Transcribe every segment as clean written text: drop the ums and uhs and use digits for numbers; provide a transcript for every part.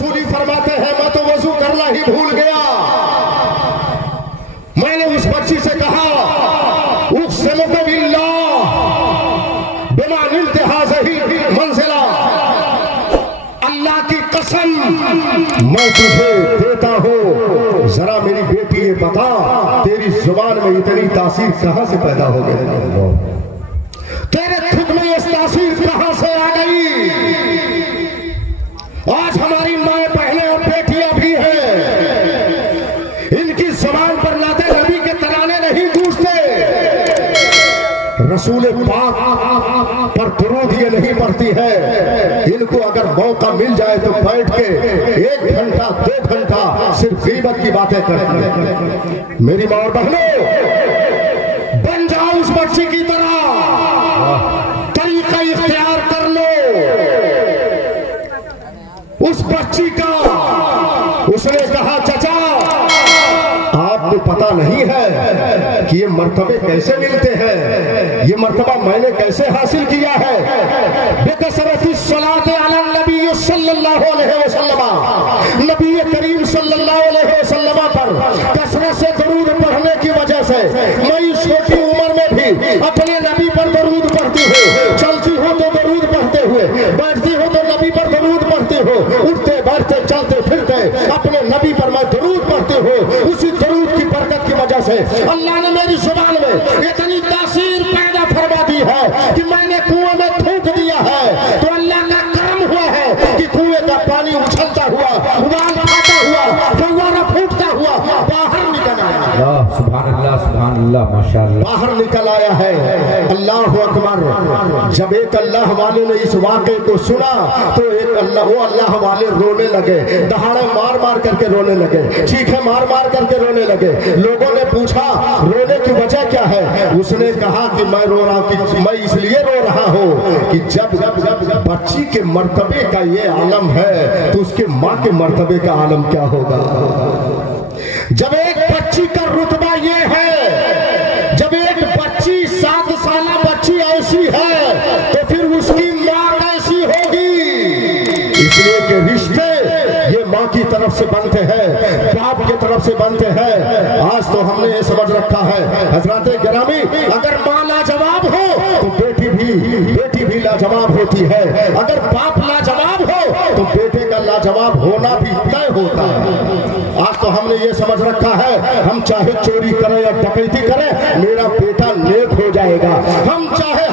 رسولی فرماتے ہیں میں تو وضو کرنا ہی بھول گیا، میں نے اس بچی سے کہا اقسمک باللہ بما نلت هذه منزلہ، اللہ کی قسم میں تجھے دیتا ہوں، ذرا میری بیٹی یہ بتا تیری زبان میں اتنی تاثیر کہاں سے پیدا ہو گئی، تیرے خود میں اس تاثیر کہاں سے آ گئی؟ آج ہماری مائیں بہنیں اور بیٹیاں بھی ہیں، ان کی زبان پر نعت نبی کے ترانے نہیں گونجتے، رسول پاک پر درود یہ نہیں پڑتی ہے، ان کو اگر موقع مل جائے تو بیٹھ کے 1 گھنٹہ 2 گھنٹہ صرف غیبت کی باتیں کرتے ہیں۔ میری ماں اور بہنوں، بن جاؤ اس بچی کی طرح، طریقہ اختیار کر لو اس بچی کا۔ اس نے کہا چچا آپ کو پتا نہیں ہے کہ یہ مرتبے کیسے ملتے ہیں، یہ مرتبہ میں نے کیسے حاصل کیا ہے؟ بکثرت الصلاۃ علی النبی صلی اللہ علیہ وسلم، نبی کریم صلی اللہ علیہ وسلم پر کثرت سے درود پڑھنے کی وجہ سے میں اس چھوٹی عمر میں بھی اپنے نبی پر درود پڑھتی ہوں، چلتی ہوں تو درود پڑھتے ہوئے، بیٹھتی ہوں تو نبی پر درود پڑھتی ہوں، اٹھتے بیٹھتے چلتے پھرتے اپنے نبی پر میں درود پڑھتی ہوں۔ اسی درود کی برکت کی وجہ سے اللہ نے میری زبان میں اتنی تاثیر پیدا فرما دی ہے کہ میں نے کنویں میں تھوک دیا ہے تو اللہ کا کرم ہوا ہے کہ کنویں کا پانی اچھلتا ہوا، ابال کھاتا ہوا، فوارہ پھوٹتا ہوا باہر نکل آیا۔ سبحان اللہ سبحان اللہ ماشاءاللہ، باہر نکل آیا ہے۔ اللہ اکبر۔ جب ایک اللہ والے نے اس واقعے کو سنا تو وہ اللہ والے رونے لگے، دہاڑے مار مار کر کے رونے لگے، چیخیں مار مار کر کے رونے لگے۔ لوگوں نے پوچھا رونے کی وجہ کیا ہے؟ اس نے کہا کہ میں رو رہا ہوں، میں اس لیے رو رہا ہوں کہ جب بچی کے مرتبے کا یہ عالم ہے تو اس کے ماں کے مرتبے کا عالم کیا ہوگا؟ جب ایک بچی کا رتبہ یہ ہے، جب ایک بچی 7 سالہ بچی ایسی ہے تو پھر اس کی ماں کیسی ہوگی؟ اس لیے کہ رشتے یہ ماں کی طرف سے بنتے ہیں، باپ کی طرف سے بنتے ہیں۔ آج تو ہم نے یہ سمجھ رکھا ہے حضرات گرامی، اگر ماں لاجواب ہو تو بیٹی بھی لاجواب ہوتی ہے، اگر باپ لاجواب ہو تو بیٹے کا لاجواب ہونا بھی طے ہوتا ہے۔ آج تو ہم نے یہ سمجھ رکھا ہے ہم چاہے چوری کریں یا ڈکیتی کریں میرا بیٹا نیک ہو جائے گا، ہم چاہے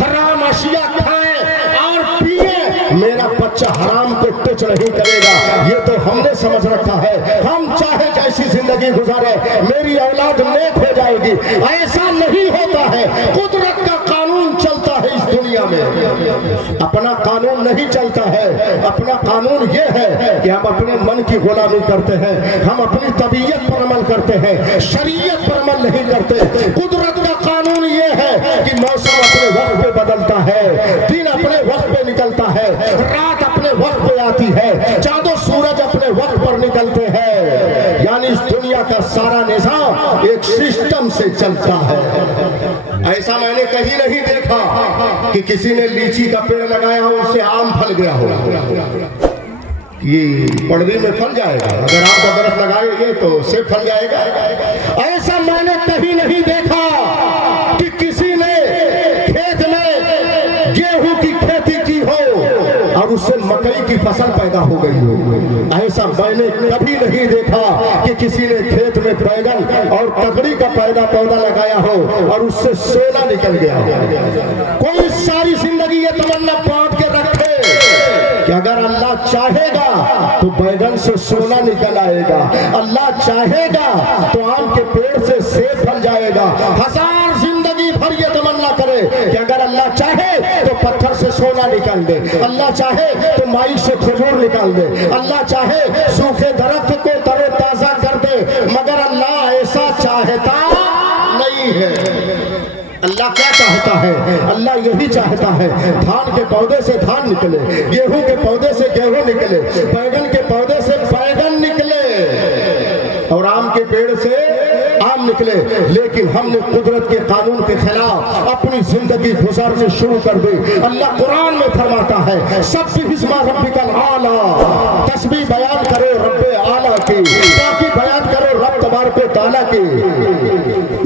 حرام اشیاء کھائیں اور پیئیں میرا بچہ حرام کو ٹچ نہیں کرے گا، یہ تو ہم نے سمجھ رکھا ہے۔ ہم چاہے جیسی زندگی گزارے میری اولاد نیک ہو جائے گی، ایسا نہیں ہوتا ہے۔ قدرت کا قانون چلتا ہے اس دنیا میں، اپنا قانون نہیں چلتا ہے۔ اپنا قانون یہ ہے کہ ہم اپنے من کی غلامی کرتے ہیں، ہم اپنی طبیعت پر عمل کرتے ہیں، شریعت پر عمل نہیں کرتے۔ قدرت کا قانون یہ ہے کہ موسم اپنے وقت پہ بدلتا ہے، دن اپنے وقت پہ نکلتا ہے، رات اپنے وقت پہ آتی ہے، چاند و سورج اپنے وقت پر نکلتے ہیں، یعنی اس دنیا کا سارا نظام ایک سسٹم سے چلتا ہے۔ ایسا میں نے کہیں نہیں دیکھا کہ کسی نے لیچی کا پیڑ لگایا ہو اس سے آم پھل گیا ہو، یہ پڑوی میں پھل جائے گا، اگر آم کا درخت لگائے گے تو اس سے پھل جائے گا۔ ایسا میں نے کہیں نہیں دیکھا کہ کسی نے کھیت میں گیہوں کی کھیتی کی ہو اور اس سے مکئی کی فصل پیدا ہو گئی ہو۔ ایسا میں نے کبھی نہیں دیکھا کہ کسی نے کھیت میں بیگن اور ککڑی کا پودا لگایا ہو اور اس سے سونا نکل گیا ہو۔ کوئی ساری زندگی یہ تمنا باندھ کے رکھے کہ اگر اللہ چاہے گا تو بیگن سے سونا نکل آئے گا، اللہ چاہے گا تو آم کے پیڑ سے سیب پھل جائے گا۔ ہزار زندگی بھر یہ تمنا کرے کہ اگر اللہ چاہے تو پتھر سے سونا نکال دے، اللہ چاہے تو مائی سے کھجور نکال دے، اللہ چاہے سوکھے درخت کو تر و تازہ کر دے، مگر اللہ ایسا چاہتا نہیں ہے۔ اللہ کیا چاہتا ہے؟ اللہ یہی چاہتا ہے دھان کے پودے سے دھان نکلے، گیہوں کے پودے سے گیہوں نکلے، بیگن کے پودے سے بیگن نکلے اور آم کے پیڑ سے آم نکلے۔ لیکن ہم نے قدرت کے قانون کے خلاف اپنی زندگی گزارنے شروع کر دی۔ اللہ قرآن میں فرماتا ہے سبح اسم ربک الاعلی،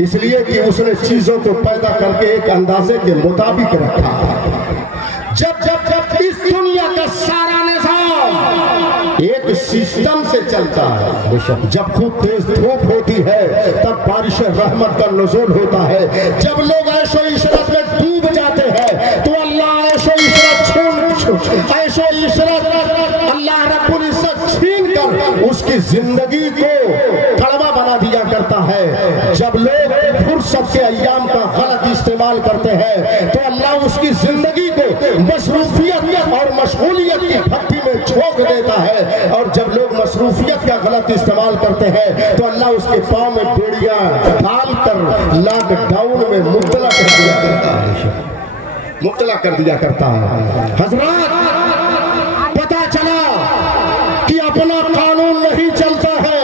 اس لیے کہ اس نے چیزوں کو پیدا کر کے ایک اندازے کے مطابق رکھا. جب اس دنیا کا سارا نظام ایک سسٹم سے چلتا ہے، جب خوب تیز دھوپ ہوتی ہے تب بارش رحمت کا نزول ہوتا ہے. جب لوگ عیش و عشرت میں ڈوب جاتے ہیں تو اللہ عیش و عشرت اللہ رب العزت چھین کر اس کی زندگی کو کڑوا بنا دیا کرتا ہے. جب لوگ فرصت کے ایام کا غلط استعمال کرتے ہیں تو اللہ اس کی زندگی کو مصروفیت اور مشغولیت کی بھٹی میں جھونک دیتا ہے. اور جب لوگ مصروفیت کا غلط استعمال کرتے ہیں تو اللہ اس کے پاؤں میں بیڑیاں ڈال کر لاک ڈاؤن میں مبتلا کر دیا کرتا ہے. حضرات پتہ چلا کہ اپنا قانون نہیں چلتا ہے،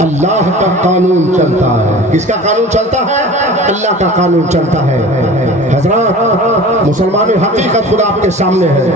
اللہ کا قانون چلتا ہے. کس کا قانون چلتا ہے؟ اللہ کا قانون چلتا ہے. حضرات مسلمانوں حقیقت خدا آپ کے سامنے ہے.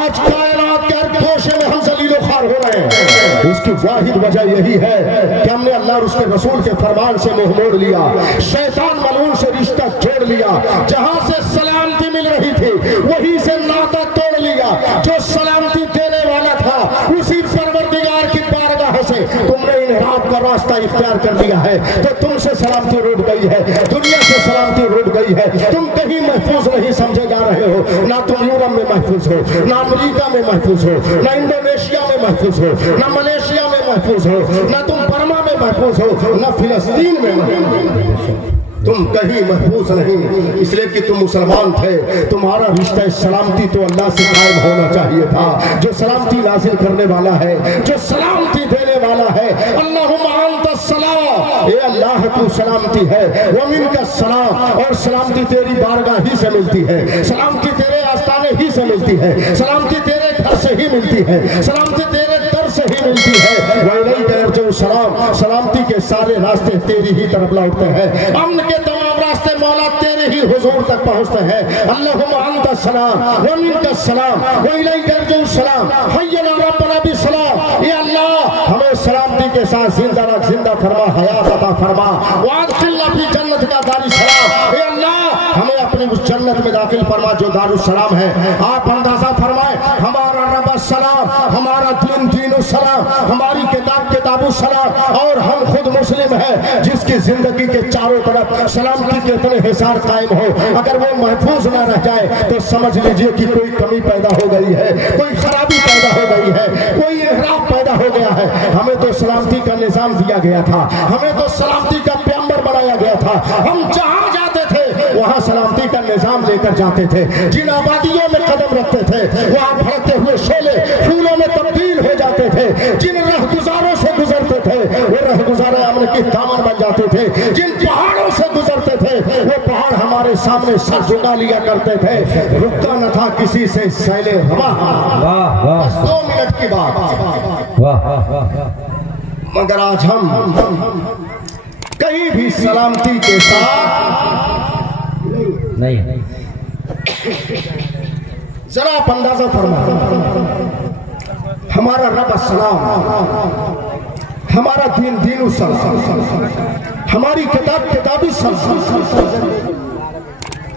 آج کائنات کے ہر گوشے میں ہم ذلیل و خوار ہو رہے ہیں. اس کی واحد وجہ یہی ہے کہ ہم نے اللہ اور اس کے رسول کے فرمان سے منہ موڑ لیا، شیطان ملعون سے رشتہ جوڑ لیا. جہاں سے سلامتی مل رہی تھی وہیں سے ناطہ توڑ لیا. جو سلامتی دینے والا تھا اسی پروردگار کی بارگاہ سے تم نے انحراف کا راستہ اختیار کر دیا ہے تو تم سے سلامتی روٹ گئی ہے، دنیا سے سلامتی روٹ گئی ہے. تم کہیں محفوظ نہیں سمجھے جا رہے ہو. نہ تم یورپ میں محفوظ ہو، نہ امریکہ میں محفوظ ہو، نہ انڈونیشیا میں محفوظ ہو، نہ ملیشیا میں محفوظ ہو، نہ تم برما میں محفوظ ہو، نہ فلسطین میں محفوظ ہو. تم کہیں محفوظ نہیں، اس لیے کہ تم مسلمان تھے. تمہارا رشتہ سلامتی تو اللہ سے قائم ہونا چاہیے تھا، جو سلامتی نازل کرنے والا ہے، جو سلامتی دینے والا ہے. اللہم انت السلام، اے اللہ تو سلامتی ہے. ومنک السلام، اور سلامتی تیری بارگاہ ہی سے ملتی ہے، سلامتی تیرے آستانے ہی سے ملتی ہے، سلامتی تیرے گھر سے ہی ملتی ہے، سلامتی تیرے در سے ہی ملتی ہے. وَإِلَيْكَ يَرْجِعُ السَّلَامُ، سلامتی کے سارے راستے تیری ہی طرف لوٹتے ہیں. امن کے تمام راستے مولا تیرے ہی حضور تک پہنچتے ہیں. اللہم انت السلام ومنک السلام وإلیک یرجع السلام حینا ربنا بالسلام. اے اللہ ہمیں سلامتی کے ساتھ زندہ رکھ، زندہ فرما، حیات عطا فرما. وادخلنا فی جنت کا دار السلام، اے اللہ ہمیں اپنی اس جنت میں داخل فرما جو دار السلام ہے. آپ اندازہ فرمائیں ہمارا رب السلام، ہمارا دین دین السلام، ہماری کتاب کتاب السلام، اور ہم خود مسلم ہیں جس کی زندگی کے چاروں طرف سلامتی کے اتنے حصار قائم ہو. اگر وہ محفوظ نہ رہ جائے تو سمجھ لیجئے کہ کوئی کمی پیدا ہو گئی ہے، کوئی خرابی پیدا ہو گئی ہے، کوئی انحراف پیدا ہو گیا ہے. ہمیں تو سلامتی کا نظام دیا گیا تھا، ہمیں تو سلامتی کا پیغمبر بنایا گیا تھا. ہم جہاں جاتے تھے وہاں سلامتی کا نظام لے کر جاتے تھے. جن آبادیوں میں قدم رکھتے تھے وہاں بھڑکتے ہوئے شعلے پھولوں میں تبدیل ہو جاتے تھے. جن رہ گزاروں سے گزرتے تھے وہ رہ گزارے امن کی دامن بن جاتے تھے. جن پہاڑوں سے گزرتے تھے وہ پہاڑ ہمارے سامنے سر جھکا لیا کرتے تھے. رکتا نہ تھا کسی سے سیل ہوا. بس 2 منٹ کی بات. مگر آج ہم کہیں بھی سلامتی کے ساتھ نہیں. ذرا آپ اندازہ فرمائیں ہمارا رب السلام، ہمارا دین دین السلام، ہماری کتاب کتابی السلام،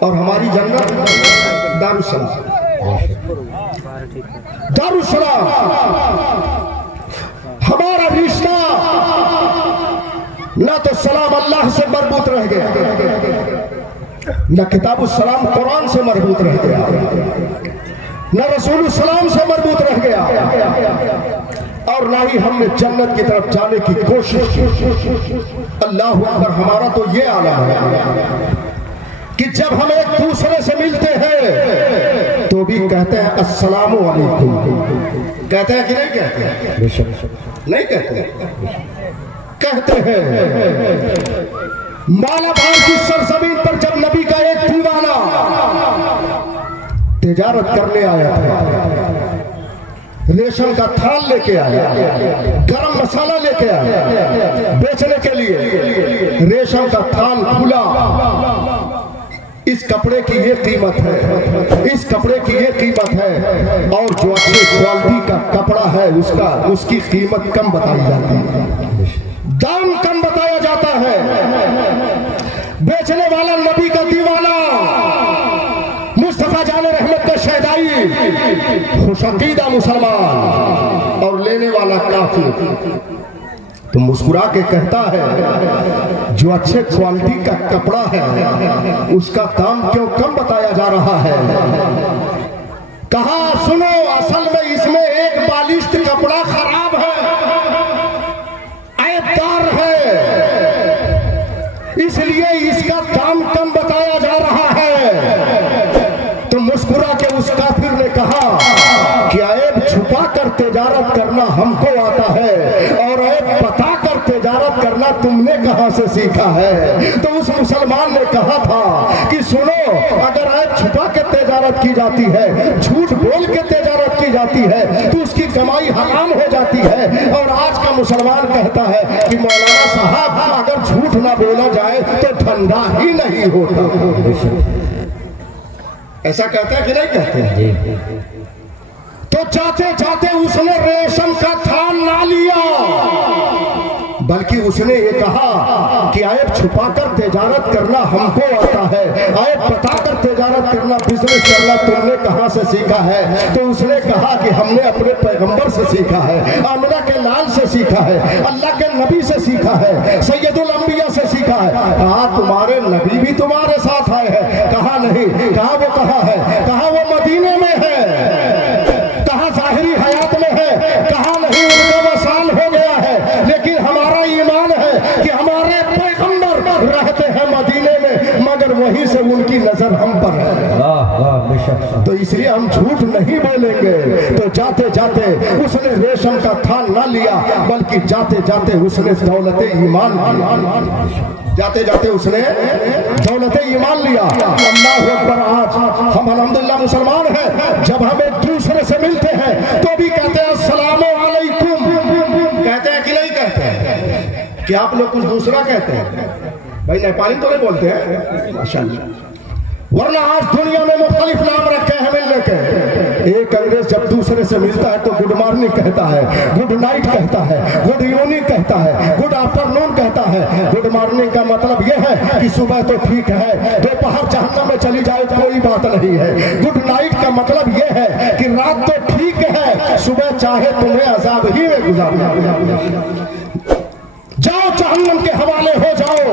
اور ہماری جنت دار السلام. دار السلام ہمارا رشتہ نہ تو سلام اللہ سے مربوط رہ گیا، نہ کتاب السلام قرآن سے مربوط رہ گیا، نہ رسول السلام سے مربوط رہ گیا، اور نہ ہی ہم نے جنت کی طرف جانے کی کوشش. اللہ اکبر. ہمارا تو یہ عالم ہے کہ جب ہم ایک دوسرے سے ملتے ہیں تو بھی کہتے ہیں السلام علیکم. کہتے ہیں کہ نہیں کہتے ہیں؟ نہیں کہتے ہیں، کہتے ہیں. مالا بھار کی سرزمین پر جب نبی کا ایک دیوانہ تجارت کرنے آیا تھا، ریشم کا تھال لے کے آیا، گرم مسالہ لے کے آیا بیچنے کے لیے. ریشم کا تھال کھلا، اس کپڑے کی یہ قیمت ہے، اس کپڑے کی یہ قیمت ہے، اور جو اچھی کوالٹی کا کپڑا ہے اس کی قیمت کم بتائی جاتی ہے، دام کم بتایا جاتا ہے. بیچنے والا نبی کا دیوانہ، مصطفیٰ جان رحمت کا شہدائی، خوش عقیدہ مسلمان، اور لینے والا کافر۔ تو مسکرا کے کہتا ہے جو اچھے کوالٹی کا کپڑا ہے اس کا دام کیوں کم بتایا جا رہا ہے؟ کہا سنو، اصل میں اس میں ایک بالشت کپڑا خراب ہے، عیب دار ہے، اس لیے اس کا دام کم بتایا جا رہا ہے۔ تو مسکرا کے اس کافر نے کہا کہ عیب چھپا کر تجارت کرنا ہم کو آتا ہے اور عیب بتا کر تجارت کرنا تم نے کہاں سے سیکھا ہے؟ تو اس مسلمان نے کہا تھا کہ سنو، اگر عیب چھپا کے تجارت کی جاتی ہے، جھوٹ بول کے تجارت کی جاتی ہے تو اس کی کمائی حرام ہو جاتی ہے۔ اور آج کا مسلمان کہتا ہے کہ مولانا صاحب اگر جھوٹ نہ بولا جائے تو دھندا ہی نہیں ہوتا۔ ایسا کہتا ہے کہ نہیں کہتے ہیں؟ تو جاتے جاتے اس نے ریشم کا تھان نہ لیا، بلکہ اس نے یہ کہا کہ عیب چھپا کر تجارت کرنا ہم کو آتا ہے، عیب بتا کر تجارت کرنا، بزنس کرنا تم نے کہاں سے سیکھا ہے؟ تو اس نے کہا کہ ہم نے اپنے پیغمبر سے سیکھا ہے، آمنہ کے لال سے سیکھا ہے، اللہ کے نبی سے سیکھا ہے، سید الانبیاء سے سیکھا ہے۔ کہا تمہارے نبی بھی تمہارے ساتھ آئے ہیں؟ کہا نہیں۔ کہا وہ کہاں ہے؟ کہا وہ مدینے میں ہے۔ کہا ظاہری حیات میں ہے؟ کہا نہیں، ان کا وصال ہو گیا ہے، لیکن ہمارا ایمان ہے کہ ہمارے پیغمبر رہتے ہیں مدینے میں، مگر وہیں سے ان کی نظر ہم پر ہے، تو اس لیے ہم جھوٹ نہیں بولیں گے۔ تو جاتے جاتے اس نے ریشم کا تھان نہ لیا، بلکہ جاتے جاتے اس نے دولت ایمان لیا، جاتے جاتے اس نے دولت ایمان لیا۔ اللہ اکبر! آج ہم الحمدللہ مسلمان ہیں، جب ہم ایک دوسرے سے ملتے ہیں تو بھی کہتے ہیں السلام علیکم، کہتے ہیں کہ نہیں کہتے ہیں؟ کہ آپ لوگ کچھ دوسرا کہتے ہیں؟ بھائی نیپالی تو نہیں بولتے ہیں ماشاءاللہ، ورنہ آج دنیا میں مختلف نام رکھے ہیں ملنے کے۔ ایک انگریز جب دوسرے سے ملتا ہے تو گڈ مارننگ کہتا ہے، گڈ نائٹ کہتا ہے، گڈ ایوننگ کہتا ہے، گڈ آفٹر نون کہتا ہے۔ گڈ مارننگ کا مطلب یہ ہے کہ صبح تو ٹھیک ہے، دوپہر جہنم میں چلی جائے کوئی بات نہیں ہے۔ گڈ نائٹ کا مطلب یہ ہے کہ رات تو ٹھیک ہے، صبح چاہے تمہیں عذاب ہی میں گزارنا، جاؤ جہنم کے حوالے ہو جاؤ۔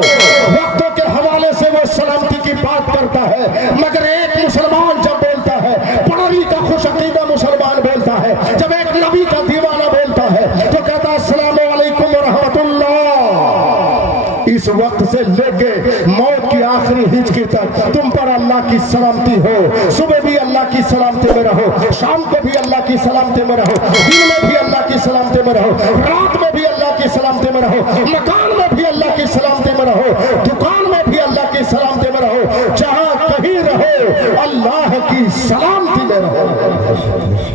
وقتوں کے حوالے سے وہ سلامتی کی بات کرتا ہے، مگر ایک مسلمان جب بولتا ہے، پڑھوی کا خوش عقیدہ مسلمان بولتا ہے، جب ایک نبی کا دیوانہ بولتا ہے تو کہتا ہے السلام علیکم ورحمۃ اللہ۔ اس وقت سے لے کے موت کی آخری ہچکی تک تم پر اللہ کی سلامتی ہو۔ صبح بھی اللہ کی سلامتی میں رہو، شام کو بھی اللہ کی سلامتی میں رہو، دن میں بھی اللہ کی سلامتی میں رہو، رات میں بھی اللہ کی سلامتی میں رہو، مکان میں بھی اللہ کی سلامتی میں رہو، دکان میں بھی اللہ کی سلامتی میں رہو، جہاں کہیں رہو اللہ کی سلامتی میں رہو۔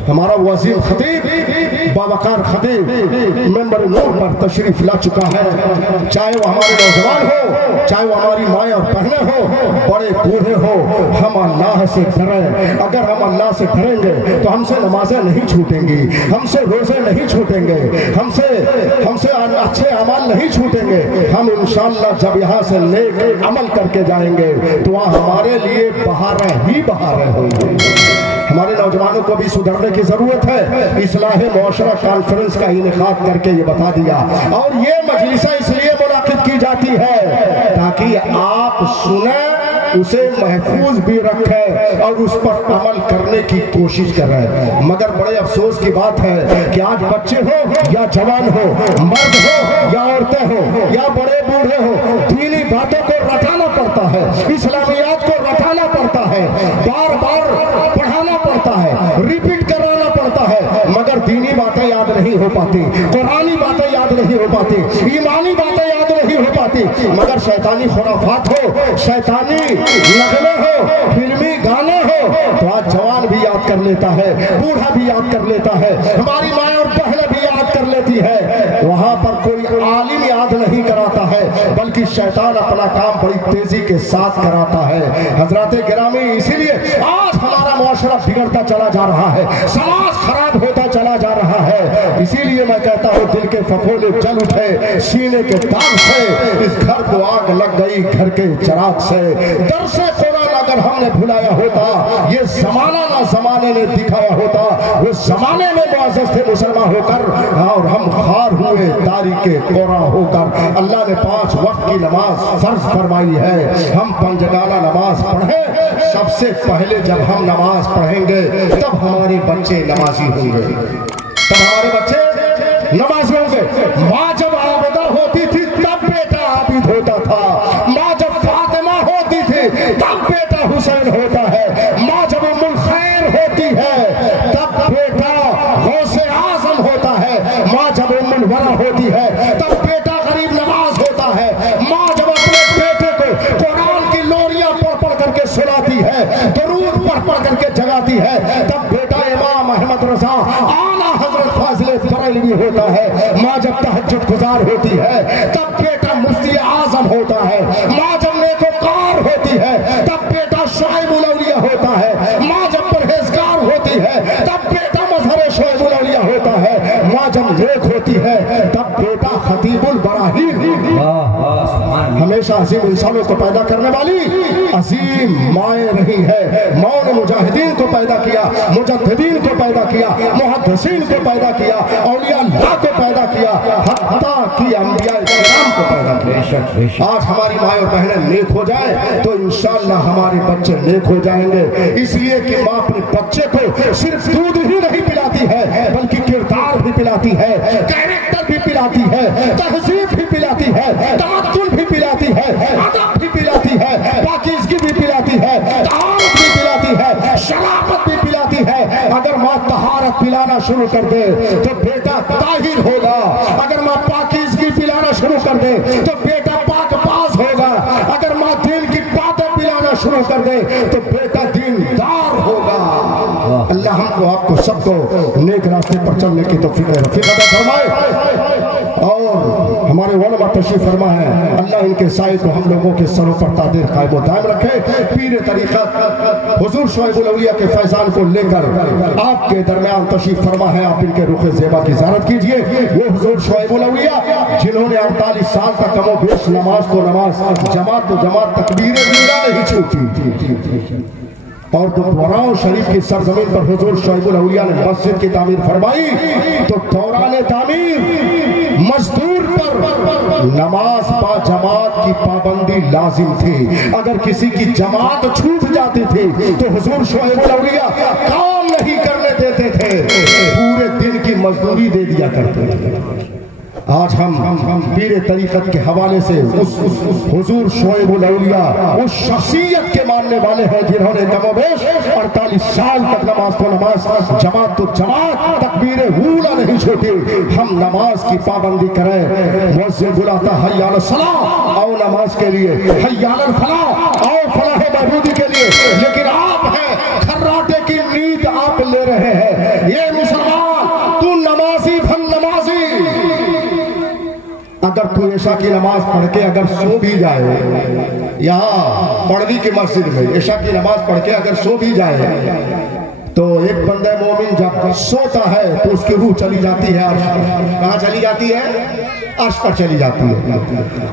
ہمارا وہ عظیم خطیب باوقار خطیب ممبر نور پر تشریف لا چکا ہے، چاہے وہ ہمارے نوجوان ہو، چاہے وہ ہماری مائیں اور بہنیں ہو، بڑے بوڑھے ہو، ہم اللہ سے ڈریں۔ اگر ہم اللہ سے ڈریں گے تو ہم سے نمازیں نہیں چھوٹیں گی، ہم سے روزے نہیں چھوٹیں گے، ہم سے اچھے اعمال نہیں چھوٹیں گے۔ ہم انشاءاللہ جب یہاں سے نیک عمل کر کے جائیں گے تو وہاں ہمارے لیے بہاریں ہی بہاریں ہوں گی۔ ہمارے نوجوانوں کو بھی سدھرنے کی ضرورت ہے۔ اصلاح معاشرہ کانفرنس کا انعقاد کر کے یہ بتا دیا، اور یہ مجلسیں اس لیے منعقد کی جاتی ہے تاکہ آپ سنیں، اسے محفوظ بھی رکھیں اور اس پر عمل کرنے کی کوشش کریں۔ مگر بڑے افسوس کی بات ہے کہ آج بچے ہو یا جوان ہو، مرد ہو یا عورتیں ہو یا بڑے بوڑھے ہو، دینی باتوں کو رٹانا پڑتا ہے، اسلامیات کو رٹانا پڑتا ہے، بار بار پڑھانا پڑتا ہے، ریپیٹ کرانا پڑتا ہے، مگر دینی باتیں یاد نہیں ہو پاتی، قرآنی باتیں یاد نہیں ہو پاتی، ایمانی باتیں یاد نہیں ہو پاتی، مگر شیطانی خرافات ہو، شیطانی نغمے ہو، فلمی گانے ہو تو آج جوان بھی یاد کر لیتا ہے، بوڑھا بھی یاد کر لیتا ہے، ہماری مائیں اور بہنیں بھی یاد کر لیتی ہے۔ وہاں پر کوئی عالم یاد نہیں کراتا ہے بلکہ شیطان اپنا کام بڑی تیزی کے ساتھ کراتا ہے۔ حضرات گرامی، اسی لیے آج ہمارا معاشرہ بگڑتا چلا جا رہا ہے، سماج خراب ہوتا چلا جا رہا ہے۔ اسی لیے میں کہتا ہوں دل کے پھپھولے جل اٹھے سینے کے داغ سے، اس گھر کو آگ لگ گئی گھر کے چراغ سے۔ درس قرآن اگر ہم نے بھلایا ہوتا، یہ زمانہ نہ زمانے نے دکھایا ہوتا، وہ زمانے میں معزز تھے مسلمان ہو کر اور ہم خار ہوئے تاریک قرآن ہو کر۔ اللہ نے 5 وقت کی نماز فرض فرمائی ہے، ہم پنجگانہ نماز پڑھیں۔ سب سے پہلے جب ہم نماز پڑھیں گے تب ہمارے بچے نمازی ہوں گے، تب ہمارے بچے نمازی ہوں گے۔ ماں جب عابدہ ہوتی تھی تب بیٹا عابد ہوتا تھا، ماں جب فاطمہ ہوتی تھی تب بیٹا حسین ہوتا ہے، ماں جب ام الخیر ہوتی ہے تب بیٹا غوث اعظم ہوتا ہے، ماں جب ام الورا ہوتی ہے تب بیٹا غریب نواز ہوتا ہے، ماں جب اپنے بیٹے کو قرآن کی لوریاں پڑھ کر کے سناتی ہے، درود پڑھ کر کے جگاتی ہے، تب بیٹا امام احمد رضا اعلیٰ حضرت فاضل بریلوی ہوتا ہے، ماں جب تہجد گزار ہوتی ہے تب بیٹا مفتی اعظم ہوتا ہے، ماں جب نیکوکار ہوتی ہے تب بیٹا شعیب الاولیاء ہوتا ہے، ماں جب پرہیزگار ہوتی ہے تب بیٹا مظہر شعیب الاولیاء ہوتا ہے، ماں جب نیک ہوتی ہے تب بیٹا خطیب البراہیم۔ ہمیشہ عظیم انسانوں کو پیدا کرنے والی عظیم مائیں رہی ہے۔ ماں نے مجاہدین کو پیدا کیا، مجددین کو پیدا کیا، محدثین کو پیدا کیا، اولیاء اللہ کو پیدا کیا، حتیٰ کہ انبیاء کرام کو پیدا کیا۔ آج ہماری مائیں اور بہنیں نیک ہو جائیں تو انشاءاللہ ہمارے بچے نیک ہو جائیں گے۔ اس لیے کہ ماں اپنے بچے کو صرف دودھ ہی نہیں پلاتی ہے بلکہ کردار بھی پلاتی ہے، کیریکٹر بھی پلاتی ہے، تہذیب بھی پلاتی ہے، تمدن بھی پلاتی ہے، ادب بھی پلاتی ہے، پاکیزگی بھی پلاتی ہے، طہارت بھی پلاتی ہے، شرافت بھی پلاتی ہے۔ اگر ماں طہارت پلانا شروع کر دے تو بیٹا طاہر ہوگا، اگر ماں پاکیزگی پلانا شروع کر دے تو بیٹا پاک باز ہوگا، اگر ماں دین کی باتیں پلانا شروع کر دے تو بیٹا دیندار ہوگا۔ اللہ ہم کو آپ کو سب کو نیک راستے پر چلنے کی توفیق عطا فرمائے، اور ہمارے علماء تشریف فرما ہے، اللہ ان کے سائے کو ہم لوگوں کے سروں پر تادیر قائم و دائم رکھے۔ پیر طریقت حضور شعیب الاولیاء کے فیضان کو لے کر آپ کے درمیان تشریف فرما ہے، آپ ان کے رخ زیبا کی زیارت کیجئے۔ وہ حضور شعیب الاولیاء جنہوں نے 48 سال کا کم و بیش نماز تو نماز، جماعت تو جماعت، تکبیر میرا نہیں چھوٹی، اور دوران شریف کی سرزمین پر حضور شعیب الاولیاء نے مسجد کی تعمیر فرمائی تو دوران تعمیر مزدور پر نماز با جماعت کی پابندی لازم تھی۔ اگر کسی کی جماعت چھوٹ جاتی تھی تو حضور شعیب الاولیاء کام نہیں کرنے دیتے تھے، پورے دن کی مزدوری دے دیا کرتے تھے۔ آج ہم پیر طریقت کے حوالے سے اس حضور شعیب الاولیاء اس شخصیت کے ماننے والے ہیں جنہوں نے کم و بیش 48 سال تک نماز تو نماز، جماعت تو جماعت، تکبیر اولا نہیں چھوٹی۔ ہم نماز کی پابندی کریں، مؤذن بلاتا حی علی الصلاۃ، آؤ نماز کے لیے، حی علی الفلاح، آؤ فلاح بہبودی کے لیے، لیکن آپ ہیں کھراٹے کی نیند آپ لے رہے ہیں۔ یہ مسلمان تو نمازی ہم نمازی، اگر تو عشاء کی نماز پڑھ کے اگر سو بھی جائے، یہاں پڑھوی کی مسجد میں عشاء کی نماز پڑھ کے اگر سو بھی جائے تو ایک بندہ مومن جب سوتا ہے تو اس کی روح چلی جاتی ہے عرش پر۔ کہاں چلی جاتی ہے؟ عرش پر چلی جاتی ہے۔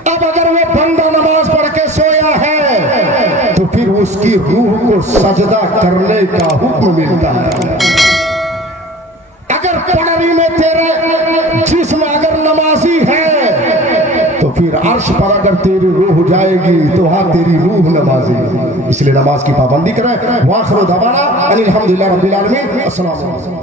اب اگر وہ بندہ نماز پڑھ کے سویا ہے تو پھر اس کی روح کو سجدہ کرنے کا حکم ملتا ہے۔ اگر پڑھوی میں تیرے جسم اگر نمازی ہے تو پھر عرش پر اگر تیری روح جائے گی تو ہاں تیری روح نمازی، اس لیے نماز کی پابندی کریں۔ وآخر دعوانا ان الحمدللہ رب العالمین۔ السلام علیکم۔